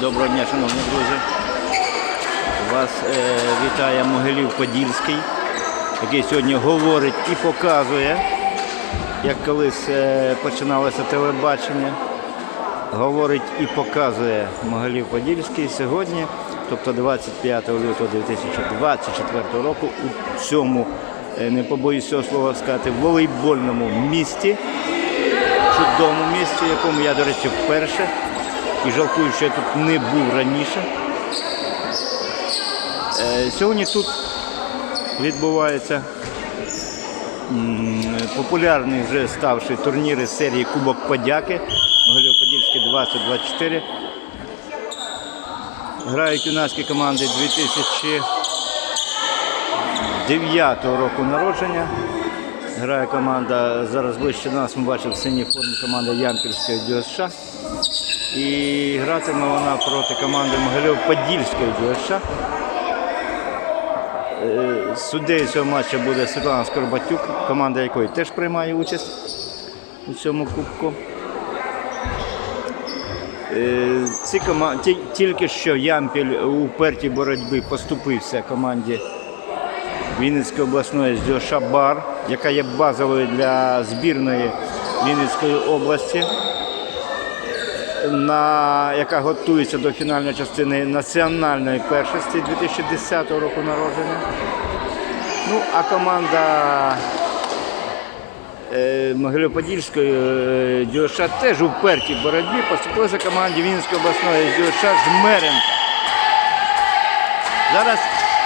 Доброго дня, шановні друзі. Вас е, вітає Могилів Подільський, який сьогодні говорить і показує, як колись е, починалося телебачення. Говорить і показує Могилів Подільський сьогодні, тобто 25 лютого 2024 року, у цьому, е, не побоюсь цього слова сказати, волейбольному місті, чудовому місті, в якому я, до речі, вперше і жалкую, що я тут не був раніше. Е, Сьогодні тут відбувається популярний вже ставший турнір із серії Кубок Подяки. Могилів-Подільський 2024. Грають юнацькі команди 2009 року народження. Грає команда зараз ближче нас. Ми бачимо в синій формі команда Ямпільської ДЮСШ. І гратиме вона проти команди Могилів-Подільської ДЮСШ. Е, Суддею цього матчу буде Світлана Скорбатюк, команда якої теж приймає участь у цьому кубку. Е, Ці кома... ті- Тільки що Ямпіль у пертій боротьбі поступився команді Вінницької обласної ЗДШ Бар, яка є базовою для збірної Вінницької області, на... яка готується до фінальної частини національної першості 2010 року народження. Ну, а команда е, Могилів-Подільської е, ДЮСШ теж у пертій боротьбі поступилася команді Вінницької обласної ДЮСШ Жмеренка. Зараз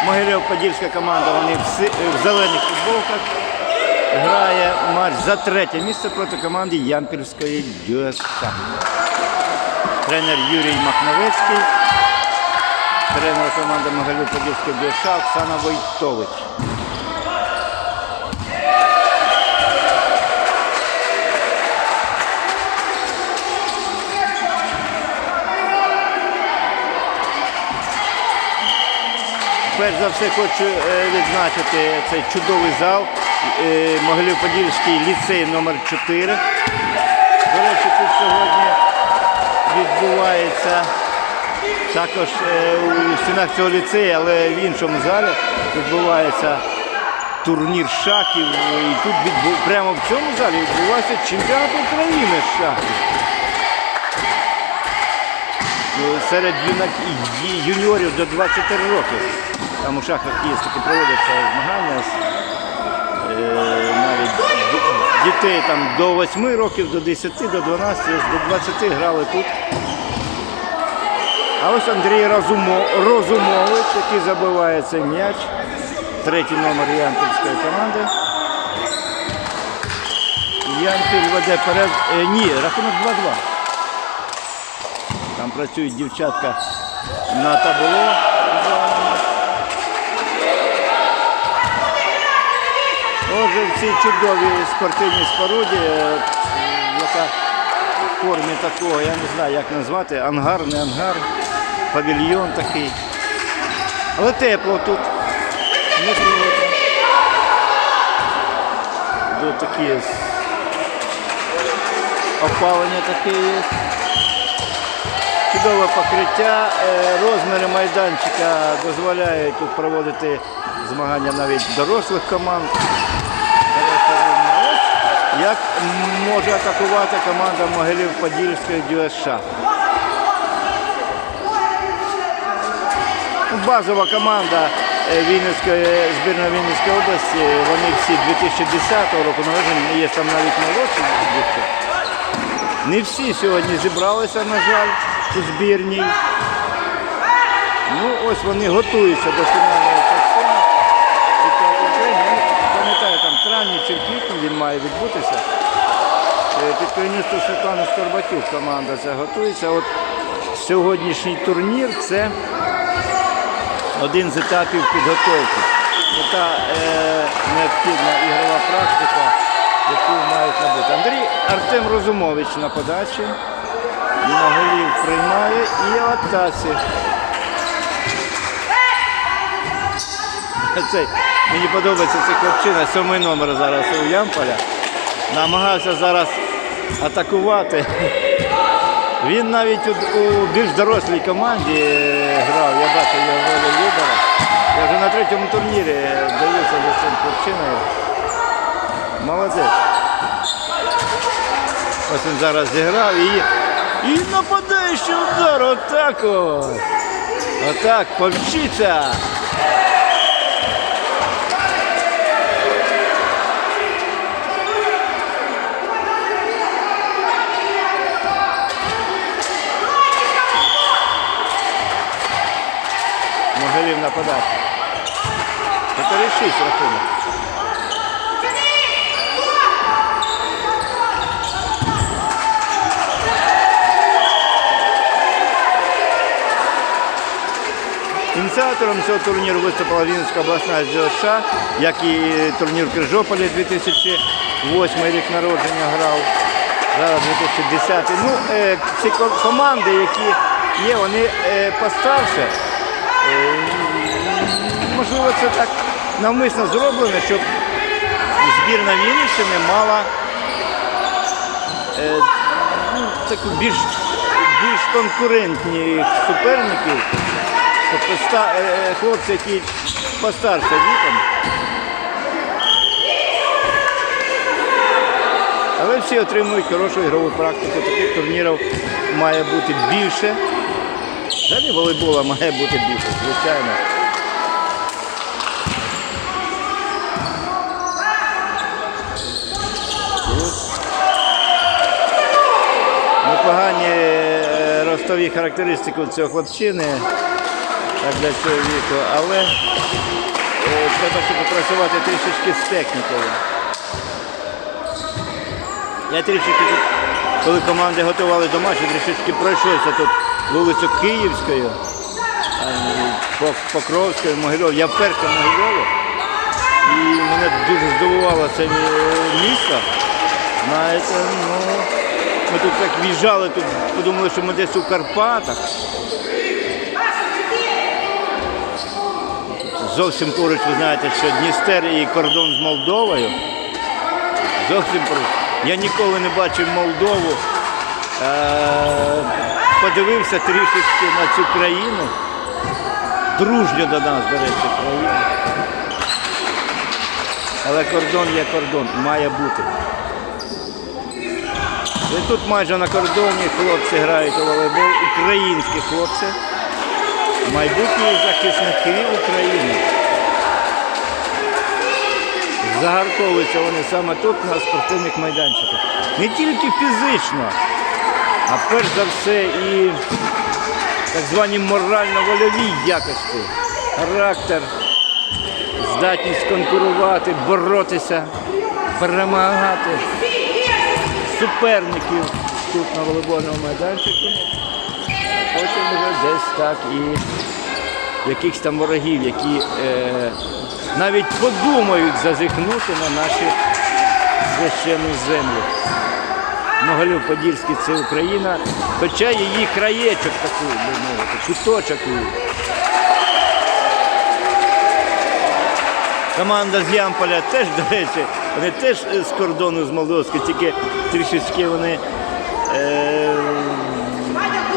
Могилів-Подільська команда, вони в, зелених футболках. Грає матч за третє місце проти команди Ямпільської ДЮСШ. Тренер Юрій Махновецький, тренер команди Могилів-Подільської ДЮСШ Оксана Войтович. Перш за все хочу е, відзначити цей чудовий зал. е, Могилів-Подільський ліцей номер 4 До речі, тут сьогодні відбувається також е, у стінах цього ліцею, але в іншому залі відбувається турнір шахів. І тут прямо в цьому залі відбувається чемпіонат України з шахів. Ну, серед юніорів до 20 років. Там у шахах є проводяться змагання. Дітей там до 8 років, до 10, до 12, до 20 грали тут. А ось Андрій Розумо, Розумович, який забиває цей м'яч. Третій номер Янківської команди. Янків веде перед. е, ні, рахунок 2-2. Там працюють дівчатка на табло. Отже, в цій чудовій спортивній споруді, е, яка в формі такого, я не знаю, як назвати, ангар, не ангар, павільйон такий. Але тепло тут. Не. До такі опалення таке є. Чудове покриття. Е, Розміри майданчика дозволяють тут проводити змагання навіть дорослих команд. Як може атакувати команда Могилів-Подільської ДЮСШ. Ну, Базова команда е, Вінницької збірної Вінницької області. Вони всі 2010 року народжені, є там навіть молодші дітки. Не всі сьогодні зібралися, на жаль, у збірній. Ну, ось вони готуються до фінальної частини. Чемпіонату України. Я не пам'ятаю, там в травні чи в квітні він має відбутися. Е, Під керівництвом Скорбатюк команда ця готується. От сьогоднішній турнір це один з етапів підготовки. Це та е, необхідна ігрова практика, яку мають набути. Андрій Артем Розумович на подачі. Могилів приймає і атаці. Цей, мені подобається цей хлопчина, сьомий номер зараз у Ямполя. Намагався зараз атакувати. Він навіть у, більш дорослій команді грав, я бачу його волю лідера. Я вже на третьому турнірі дивився за цим хлопчиною. Молодець. Ось він зараз зіграв і, і нападає ще удар. Отак ось. Отак, повчиться. Могилів нападати. 4-6 рахунок. Ініціатором цього турніру виступила Вінницька обласна ЗОШ, як і турнір в Крижополі 2008 рік народження грав. Зараз 2010. Ну, е, ці команди, які є, вони е, постарше. Можливо, це так навмисно зроблено, щоб збірна Вінниччини мала е, ну, таку більш, більш конкурентні суперників. Тобто е, хлопці, які постарше віком. Але всі отримують хорошу ігрову практику. Таких турнірів має бути більше. Взагалі волейбола має бути більше, звичайно. Непогані е, ростові характеристики цього хлопчини для цього віку, але е, треба ще попрацювати трішечки з технікою. Я тут, коли команди готували до матчу, трішечки пройшовся тут вулицю Київською, Покровською, Могильов. Я вперше в Могильові. І мене дуже здивувало це місто. Знаєте, ну, ми тут так в'їжджали, тут подумали, що ми десь у Карпатах. Зовсім поруч, ви знаєте, що Дністер і кордон з Молдовою. Зовсім поруч. Я ніколи не бачив Молдову. Е, Подивився трішечки на цю країну. Дружньо до нас, до речі, країна. Але кордон є кордон, має бути. І тут майже на кордоні хлопці грають у волейбол, українські хлопці, майбутні захисники України. Загартовуються вони саме тут, на спортивних майданчиках. Не тільки фізично, а перш за все і так звані морально-вольові якості, характер, здатність конкурувати, боротися, перемагати суперників тут на волейбольному майданчику. А потім вже десь так і якихось там ворогів, які е, навіть подумають зазихнути на наші священну землю. Моголів Подільський це Україна, хоча її краєчок такий, куточок. Команда з Ямполя теж, до речі, вони теж е, з кордону з Молдовської, тільки трішечки вони е,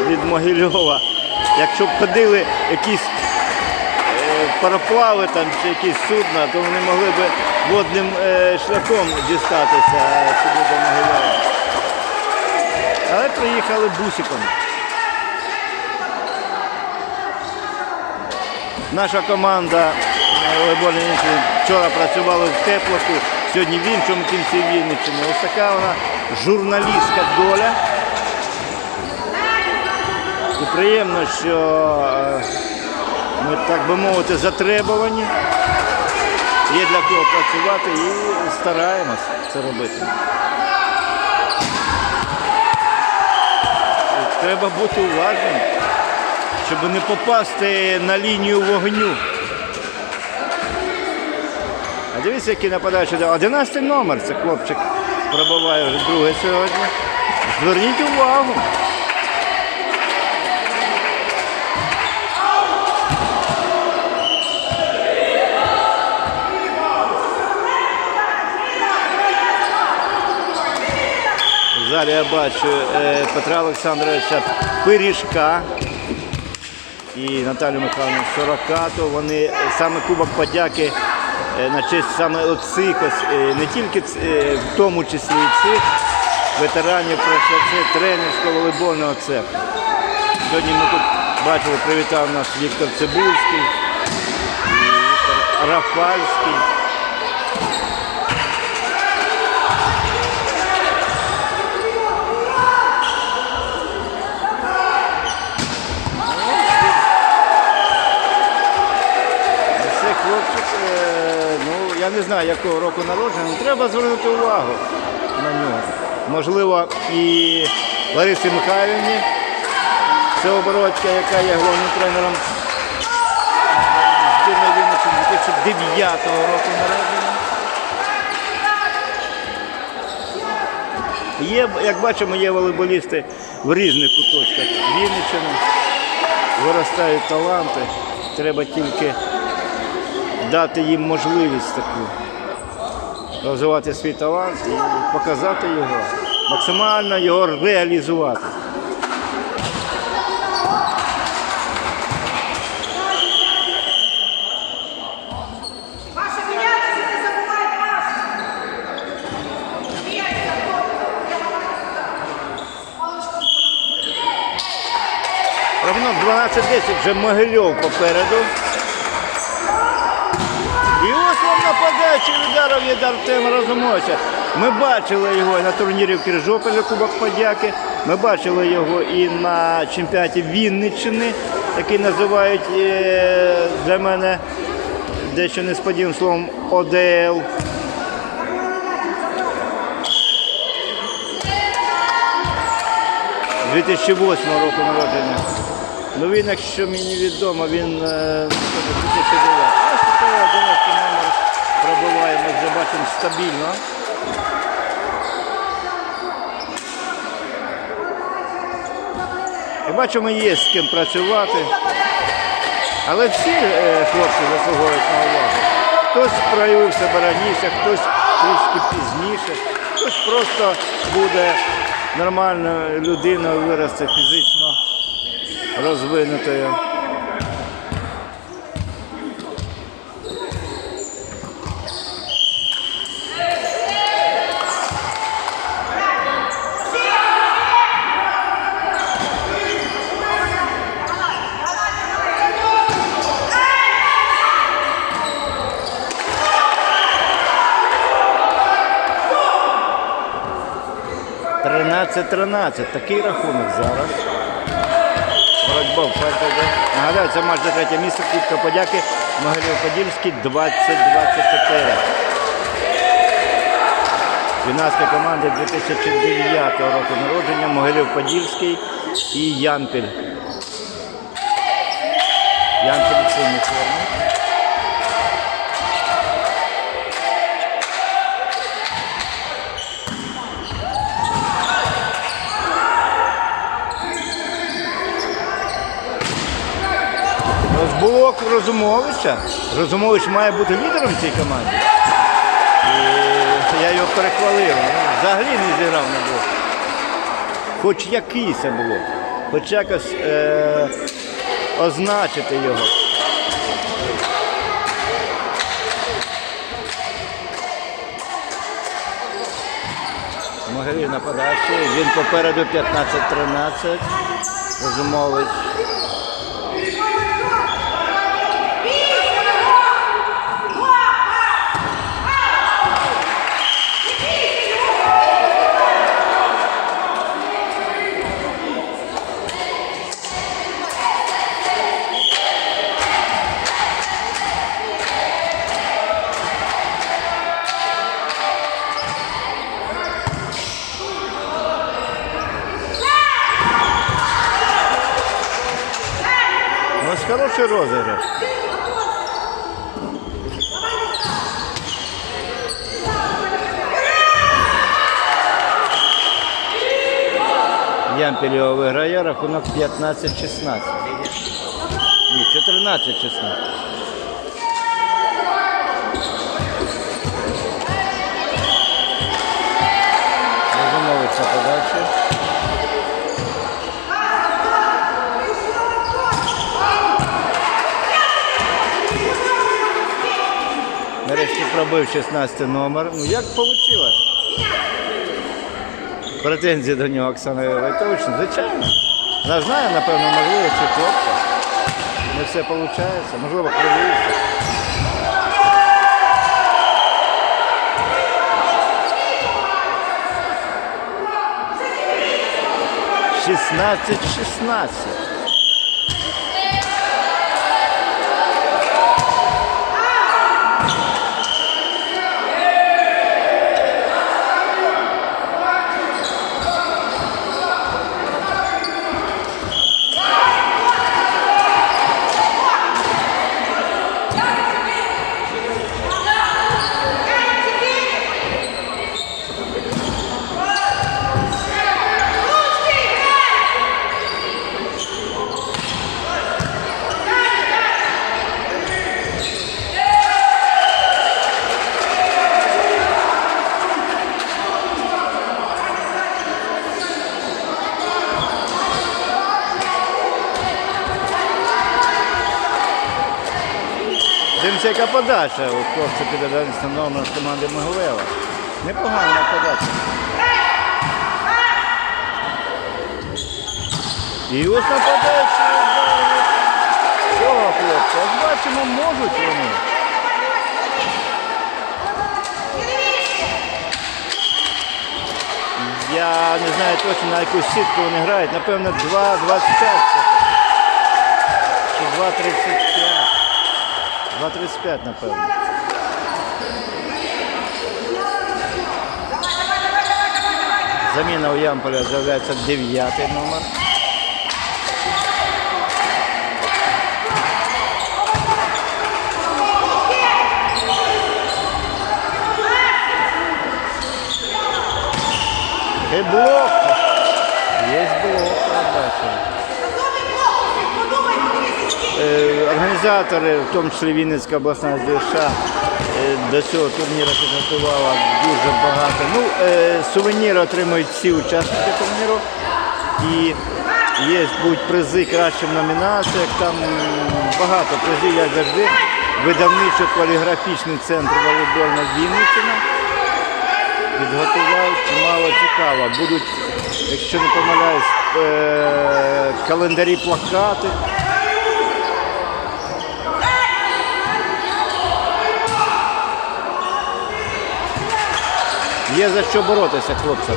від Могильова. Якщо б ходили якісь е, пароплави там, чи якісь судна, то вони могли б водним е, шляхом дістатися е, сюди до Могильова. Але приїхали бусиком. Наша команда е, вчора працювала в Теплоку, сьогодні в іншому кінці Вінниччини. Ось така вона журналістська доля. І приємно, що е, ми, так би мовити, затребувані. Є для кого працювати і стараємось це робити. Треба бути уважним, щоб не попасти на лінію вогню. А дивіться, який нападаючий. 11 номер. Це хлопчик пробиває вже друге сьогодні. Зверніть увагу. Каналі я бачу е, Петра Олександровича Пиріжка і Наталію Михайловну Сорокату. Вони е, саме Кубок подяки е, на честь саме оцих, не тільки в тому числі і цих ветеранів, це тренерського волейбольного цеху. Сьогодні ми тут бачили, привітав нас Віктор Цибульський, Віктор Рафальський. Це хлопчик, е, ну я не знаю, якого року народження, треба звернути увагу на нього. Можливо, і Ларисі Михайлівні, це оборотка, яка є головним тренером збірної Вінниці 2009 року народження. Є, як бачимо, є волейболісти в різних куточках Вінниччини. Виростають таланти. Треба тільки дати їм можливість таку розвивати свій талант і показати його, максимально його реалізувати. Рахунок 12-10, вже Могильов попереду. І ось вам ударом від Артема Разумовича. Ми бачили його на турнірі в Киржополі Кубок Подяки. Ми бачили його і на чемпіонаті Вінниччини, який називають е, для мене дещо несподіваним словом ОДЛ. – 2008 року народження. Ну він, якщо мені відомо, він е, 2009. Ось такий 11 номер пробиває, ми вже бачимо стабільно. І бачимо, є з ким працювати. Але всі е, хлопці заслуговують на увагу. Хтось проявив себе раніше, хтось трішки пізніше, хтось просто буде нормальною людиною, виросте фізично розвинутою. Тринадцять-тринадцять. Такий рахунок зараз. Боротьба вперта йде. Нагадаю, це матч за третє місце. Кубка подяки. Могилів Подільський 20-24. Юнацька команда 2009 року народження. Могилів Подільський і Янпіль. Янпіль в синій. Розумовича. Розумович має бути лідером в цій команді. І я його перехвалив. Взагалі не зіграв на блок. Хоч якийсь блок. Хоч якось е- означити його. Могилів нападаючий. Він попереду 15-13. Розумович. Ось хороший розіграш. Ямпіль його рахунок 15-16. Ні, 14-16. Розумовиця подача. Пробив 16 номер. Ну як вийшло? Претензії до нього Оксана Войтовична, звичайно. Вона знає, напевно, можливості хлопця. Не все виходить, можливо, хвилюється. Шістнадцять, шістнадцять. Дивимося, яка подача у хлопця під 11 номером з команди Могилева. Непогана подача. І ось на подачі цього хлопця. Ось бачимо, можуть вони. Я не знаю точно на яку сітку вони грають. Напевно, 2,25 чи 2,35. 2,35, напевно. Заміна у Ямполя з'являється 9 номер. І блок. Є блок, я бачу. Е, Організатори, в тому числі Вінницька обласна ДШ, е, до цього турніру підготувала дуже багато. Ну, е, сувеніри отримують всі учасники турніру. І є будуть призи кращим номінаціях. Там багато призів, як завжди. Видавничо-поліграфічний центр волейбольна Вінниччина. Підготував чимало цікаво. Будуть, якщо не помиляюсь, е, календарі плакати. Є за що боротися хлопцям.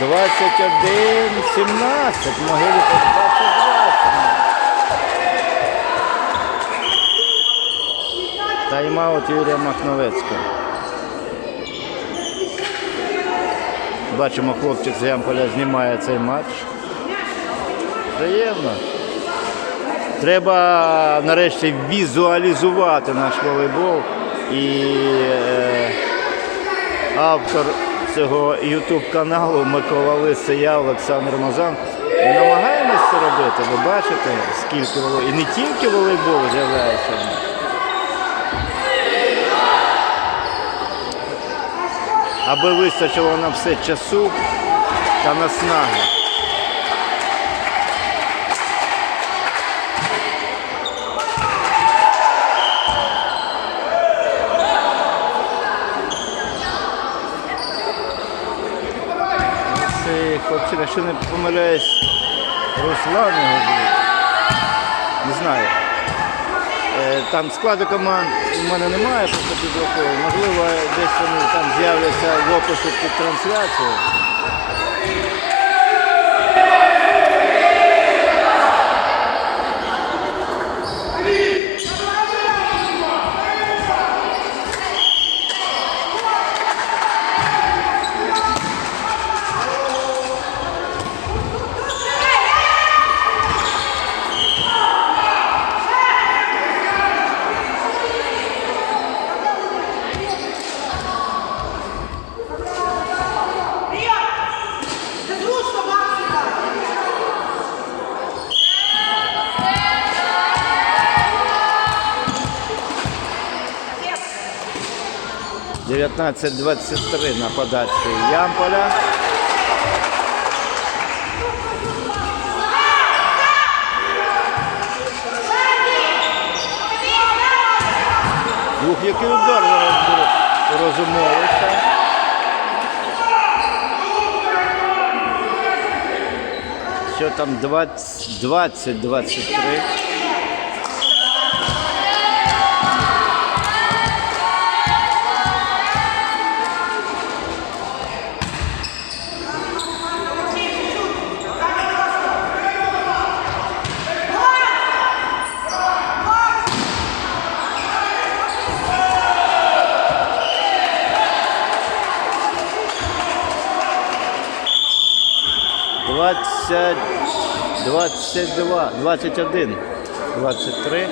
21, 17. Могилі по 22. Тайм-аут Юрія Махновецького. Бачимо, хлопчик з Ямполя знімає цей матч. Приємно. Треба нарешті візуалізувати наш волейбол і е, автор цього YouTube каналу Микола Лис, я, Олександр Мазан. Ми намагаємось це робити. Ви бачите, скільки волей... І не тільки волейбол з'являється. Аби вистачило на все часу та наснаги. Хлопчина, якщо не помиляюсь, Руслан його звуть. Не знаю. Е, Там складу команд у мене немає просто під. Можливо, десь вони там з'являться в описі під трансляцією. 19-23 на подачі Ямполя. Ух, який удар буде. Що там 20-23. Двадцять, двадцять два, двадцять один, двадцять три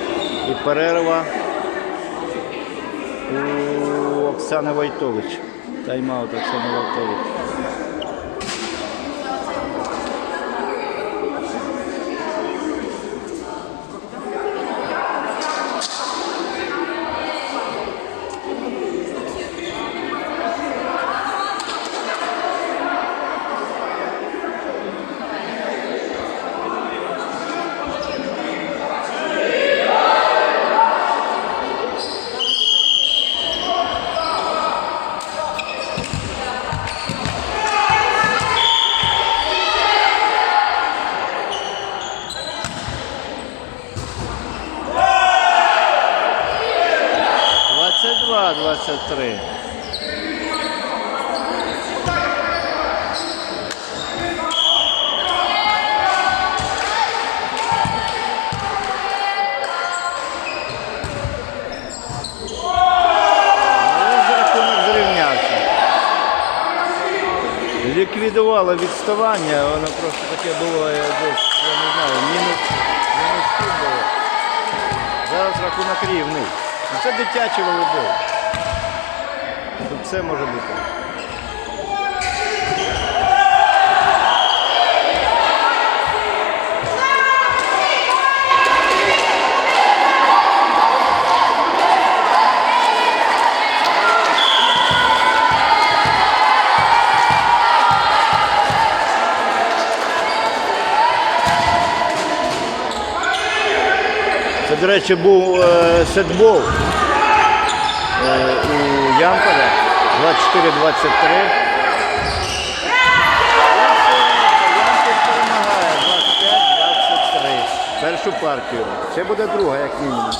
і перерва у Оксани Войтович. Тайм-аут Оксани Войтович. Три. Рахунок відставання, воно просто таке було, я десь, я не знаю, мінус, мінус було. Зараз рахунок рівний. Це дитячий волейбол. Все може бути. До речі, був е, сетбол е, у Ямполя 24-23. Ямполь перемагає 25-23. Першу партію. Ще буде друга, як мінімум.